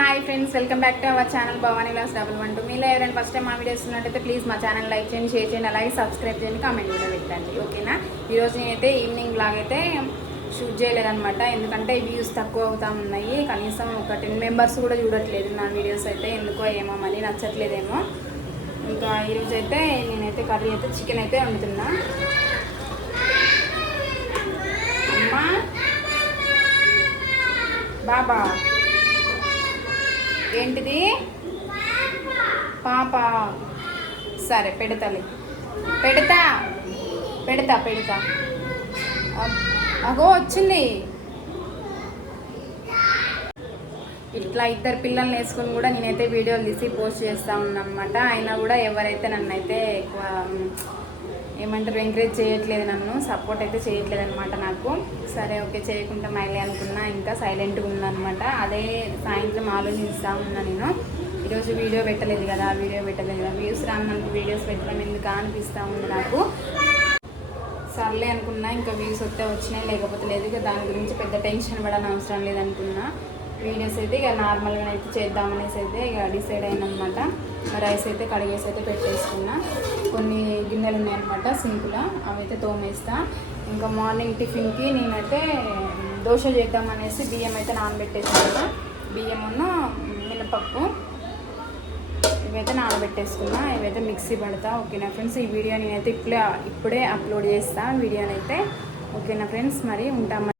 Hi friends welcome back to our channel Bhavani loss double one two మీలో ఎవరైనా first time మా videos ఉన్నట్టయితే please మా channel like చేయండి షేర్ చేయండి అలాగే సబ్స్క్రైబ్ చేయండి కామెంట్ కూడా పెట్టండి. ఓకేనా ఈరోజు నేనైతే ఈవినింగ్ బ్లాగ్ అయితే షూట్ చేయలేదనమాట ఎందుకంటే వ్యూస్ తక్కువ అవుతా ఉన్నాయి. కనీసం ఒక టెన్ మెంబర్స్ కూడా చూడట్లేదు నా వీడియోస్ అయితే. ఎందుకో ఏమో మళ్ళీ నచ్చట్లేదేమో. ఇంకా ఈరోజు అయితే నేనైతే కర్రీ అయితే చికెన్ అయితే వండుతున్నా. అమ్మా! బాబా! ఏంటిది? పాప. సరే పెడతలే పెడతా. పెడతా పెడతా. అగో వచ్చింది. ఇట్లా ఇద్దరు పిల్లల్ని వేసుకొని కూడా నేనైతే వీడియోలు తీసి పోస్ట్ చేస్తూ ఉన్నానమాట. అయినా కూడా ఎవరైతే నన్ను అయితే ఎక్కువ ఏమంటారు ఎంకరేజ్ చేయట్లేదు నన్ను సపోర్ట్ అయితే చేయట్లేదు అనమాట నాకు. సరే ఓకే చేయకుండా మైలే అనుకున్నా ఇంకా సైలెంట్గా ఉందనమాట అదే సాయంత్రం ఆలోచిస్తూ ఉన్నా నేను. ఈరోజు వీడియో పెట్టలేదు కదా వీడియో పెట్టలేదు కదా. వ్యూస్ రాను మనకు వీడియోస్ పెట్టడం ఎందుకు అనిపిస్తూ ఉంది నాకు. సర్లే అనుకున్నా ఇంకా వ్యూస్ వస్తే వచ్చినాయి లేకపోతే లేదు. ఇక దాని గురించి పెద్ద టెన్షన్ పడని అవసరం లేదనుకున్నా వీడియోస్ అయితే ఇక నార్మల్గా అయితే చేద్దామనేసి అయితే ఇక డిసైడ్ అయినమాట రైస్ అయితే కడిగేసి అయితే పెట్టేసుకున్నా. కొన్ని గిన్నెలు ఉన్నాయన్నమాట సింకులో అవి అయితే తోమేస్తా. ఇంకా మార్నింగ్ టిఫిన్కి నేనైతే దోశ చేద్దామనేసి బియ్యం అయితే నానబెట్టేసుకున్నా. బియ్యమును మినపప్పు ఇవైతే నానబెట్టేసుకున్నా. ఇవైతే మిక్సీ పడతా. ఓకేనా ఫ్రెండ్స్? ఈ వీడియో నేనైతే ఇప్పుడే ఇప్పుడే అప్లోడ్ చేస్తా. వీడియోనైతే ఓకేనా ఫ్రెండ్స్? మరి ఉంటాం